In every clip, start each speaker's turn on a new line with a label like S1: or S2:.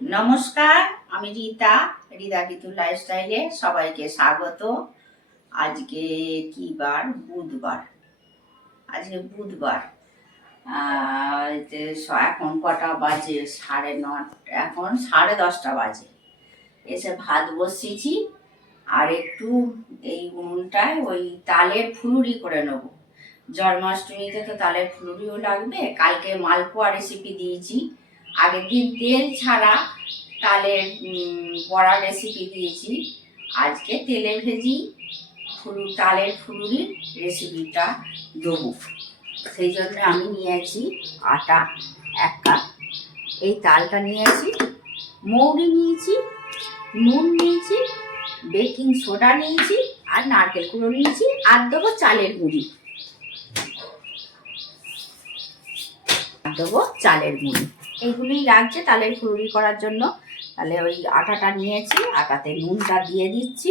S1: নমস্কার, আমি রীতা রীতা ঋতু লাইফস্টাইলে সবাইকে স্বাগত। আজকে কি বার বুধবার। আজকে বুধবার। এখন কটা বাজে? সাড়ে ন এখন সাড়ে দশটা বাজে। এসে ভাত বসিয়েছি, আর একটু এই উনুনটায় ওই তালের ফুলুরি করে নেব। জন্মাষ্টমীতে তো তালের ফুলুরিও লাগবে, কালকে মালপোয়া রেসিপি দিয়েছি। আগের দিন তেল ছাড়া তালের বড়া রেসিপি দিয়েছি। আজকে তেলে ভেজি ফুলু তালের ফুলুরির রেসিপিটা দেবো। সেই জন্য আমি নিয়েছি আটা এক কাপ। এই তালটা নিয়েছি। মৌরি নিয়েছি, নুন নিয়েছি, বেকিং সোডা নিয়েছি, আর নারকেল কুড়ো নিয়েছি, আর দেবো চালের গুঁড়ি। আর দেবো চালের গুঁড়ি। এইগুলোই লাগছে তালের ফুলুরি করার জন্য। তাহলে ওই আটাটা নিয়েছি, আটাতে নুনটা দিয়ে দিচ্ছি।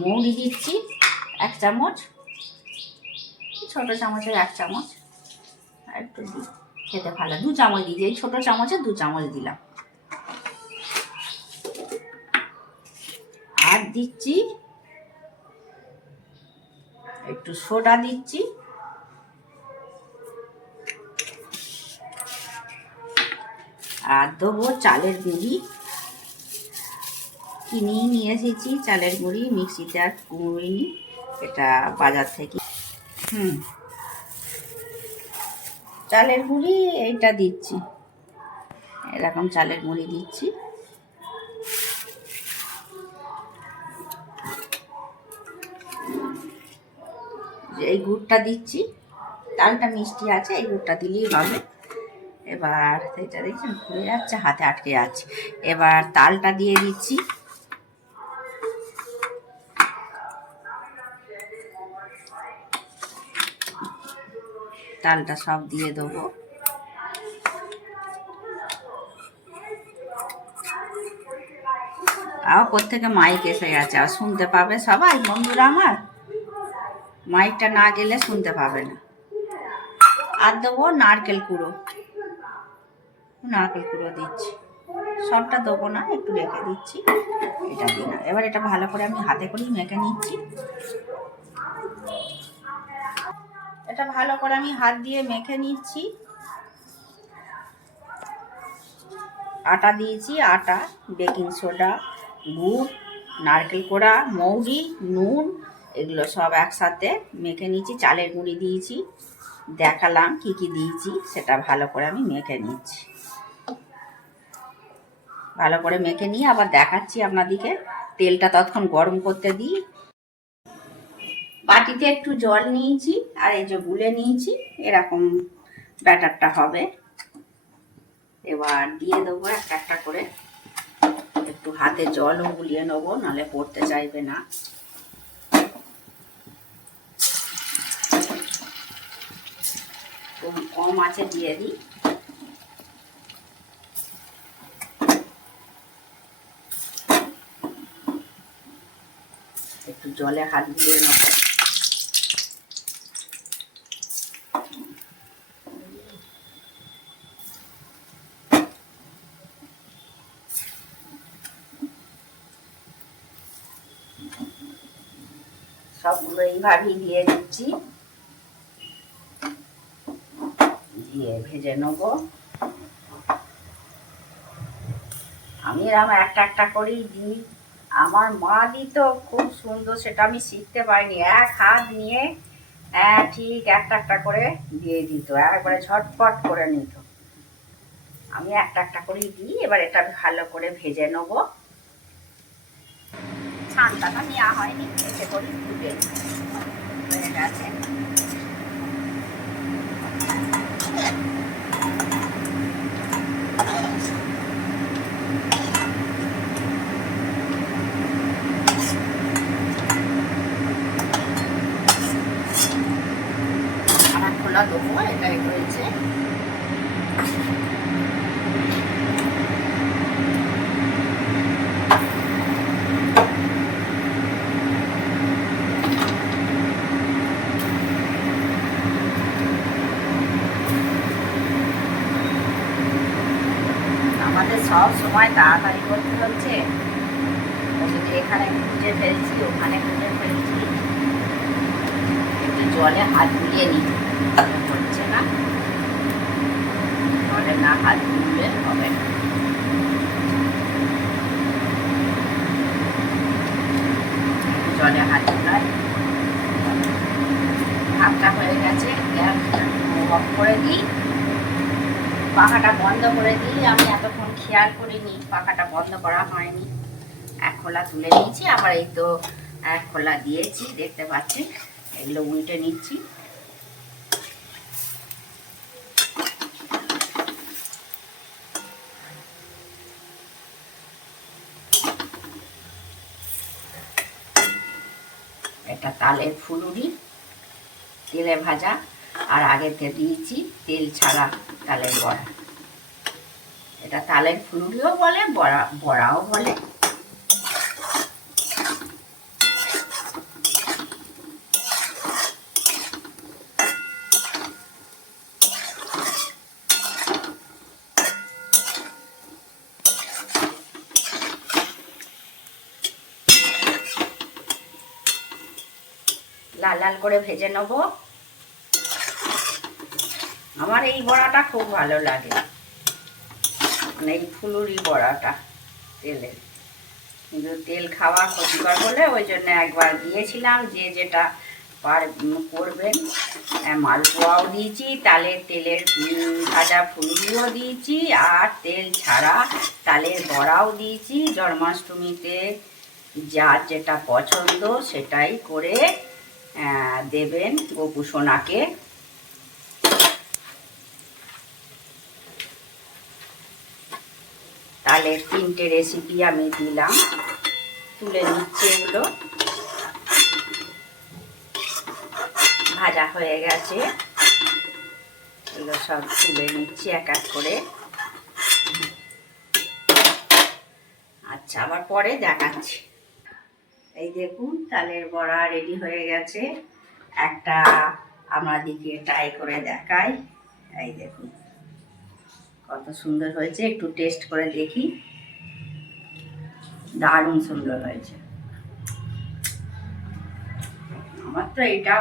S1: মৌরি দিচ্ছি, এক চামচ। ছোট চামচের এক চামচ। আর একটু দিই, খেতে ভালো। দু চামচ দিই এই ছোট চামচে দু চামচ দিলাম। আর দিচ্ছি, একটু সোডা দিচ্ছি। আর দেবো চালের গুঁড়ি। কিনেই নিয়ে এসেছি চালের গুঁড়ি, মিক্সিতে আর কুড়িনি এটা বাজার থেকে। হুম। চালের গুঁড়ি এইটা দিচ্ছি। এরকম চালের গুঁড়ি দিচ্ছি। এই গুড়টা দিচ্ছি তালটা মিষ্টি আছে, এই গুড়টা দিলেই হবে। এবার এটা দেখছেন ঘুরে যাচ্ছে, হাতে আটকে যাচ্ছে। এবার তালটা দিয়ে দিচ্ছি। তালটা সব দিয়ে দেবো। আর থেকে মাইক এসে গেছে? আর শুনতে পাবে সবাই, বন্ধুরা আমার? মাইকটা না গেলে শুনতে পাবে না। আর দেবো নারকেল কুড়ো। নারকেল কুড়ো দিচ্ছি। সবটা দেবো না, একটু রেখে দিচ্ছি। এটা দিই না, এবার এটা ভালো করে আমি হাতে করেই মেখে নিচ্ছি। এটা ভালো করে আমি হাত দিয়ে মেখে নিচ্ছি। আটা দিয়েছি, আটা, বেকিং সোডা, গুড়, নারকেল কোড়া, মৌরি, নুন, এগুলো সব একসাথে মেখে নিয়েছি চালের গুঁড়ি দিয়েছি, দেখালাম কি কি দিয়েছি, সেটা ভালো করে আমি মেখে নিচ্ছি। ভালো করে মেখে নিয়ে আবার দেখাচ্ছি আপনাদিকে তেলটা ততক্ষণ গরম করতে দিই। বাটিতে একটু জল নিয়েছি আর এই যে গুলে নিয়েছি, এরকম ব্যাটারটা হবে। এবার দিয়ে দেবো একটা একটা করে। একটু হাতে জলও গুলিয়ে নেব নাহলে পড়তে চাইবে না। কম আছে দিয়ে দিই। একটু জলে হাত গুলিয়ে নেব সবগুলো এইভাবেই দিয়ে দিচ্ছি। দিয়ে ভেজে নেব। আমি এরকম একটা একটা করেই দিই। আমার মা দিত খুব সুন্দর, সেটা আমি শিখতে পারিনি। এক হাত নিয়ে হ্যাঁ ঠিক একটা একটা করে দিয়ে দিত, একবারে ঝটপট করে নিত। আমি একটা একটা করেই দিই, এবার এটা ভালো করে ভেজে নেব। ছানটাটা নেওয়া হয়নি করে, ফুটে। হয়ে গেছে। খোলা দেবো এটাই হয়েছে। আমাদের সব সময় তাড়াতাড়ি করতে হচ্ছে। ওই এখানে খুঁজে ফেলছি, ওখানে খুঁজে ফেলছি, একটু জলে হাত বুলিয়ে নিই অফ করে দিই পাখাটা বন্ধ করে দিই। আমি এতক্ষণ খেয়াল করিনি, পাখাটা বন্ধ করা হয়নি। এক খোলা তুলে নিয়েছি। আবার এই তো এক খোলা দিয়েছি, দেখতে পাচ্ছি এগুলো উল্টে নিচ্ছি। এটা তালের ফুলুরি, তেলে ভাজা, আর আগেতে দিয়েছি তেল ছাড়া তালের বড়া। এটা তালের ফুলুরিও বলে, বড়া, বড়াও বলে। লাল লাল করে ভেজে নেব। আমার এই বড়াটা খুব ভালো লাগে। মানে এই ফুলুরি বড়াটা, তেলের। কিন্তু তেল খাওয়া ক্ষতিকর বলে ওই জন্য একবার দিয়েছিলাম যে যেটা পার করবেন। মালপোয়াও দিয়েছি তালের তেলের ভাজা ফুলুরিও দিয়েছি, আর তেল ছাড়া তালের বড়াও দিয়েছি। জন্মাষ্টমীতে যার যেটা পছন্দ সেটাই করে দেবেন গোপু সোনাকে। তাহলে তিনটে রেসিপি আমি দিলাম। তুলে নিচ্ছে এগুলো। ভাজা হয়ে গেছে। এগুলো সব তুলে নিচ্ছি এক এক করে। আচ্ছা আবার পরে দেখাচ্ছি। এই দেখুন, তালের বড়া রেডি হয়ে গেছে। একটা আমাদিকে ট্রাই করে দেখাই। এই দেখুন, কত সুন্দর হয়েছে, একটু টেস্ট করে দেখি। দারুণ সুন্দর হয়েছে। আমার তো এটা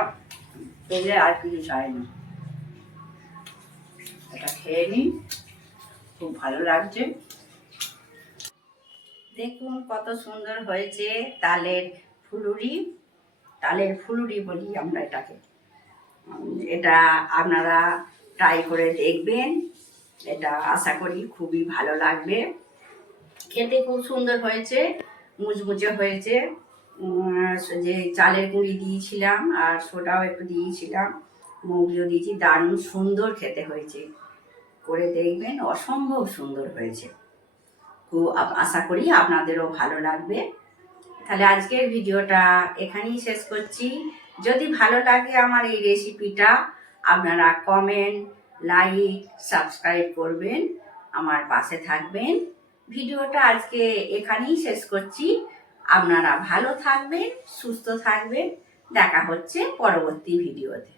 S1: পেলে আর কিছু চাই না। এটা খেয়ে নিই খুব ভালো লাগছে। দেখুন কত সুন্দর হয়েছে তালের ফুলুরি। তালের ফুলুরি বলি আমরা এটাকে। এটা আপনারা ট্রাই করে দেখবেন। এটা আশা করি খুবই ভালো লাগবে। খেতে খুব সুন্দর হয়েছে, মুচমুচে হয়েছে। যে চালের গুঁড়ি দিয়েছিলাম আর সোডাও একটু দিয়েছিলাম মৌরিও দিয়েছি, দারুণ সুন্দর খেতে হয়েছে। করে দেখবেন, অসম্ভব সুন্দর হয়েছে। খুব আশা করি আপনাদেরও ভালো লাগবে। তাহলে আজকের ভিডিওটা এখানেই শেষ করছি। যদি ভালো লাগে আমার এই রেসিপিটা, আপনারা কমেন্ট লাইক সাবস্ক্রাইব করবেন, আমার পাশে থাকবেন। ভিডিওটা আজকে এখানেই শেষ করছি। আপনারা ভালো থাকবেন, সুস্থ থাকবেন। দেখা হচ্ছে পরবর্তী ভিডিওতে।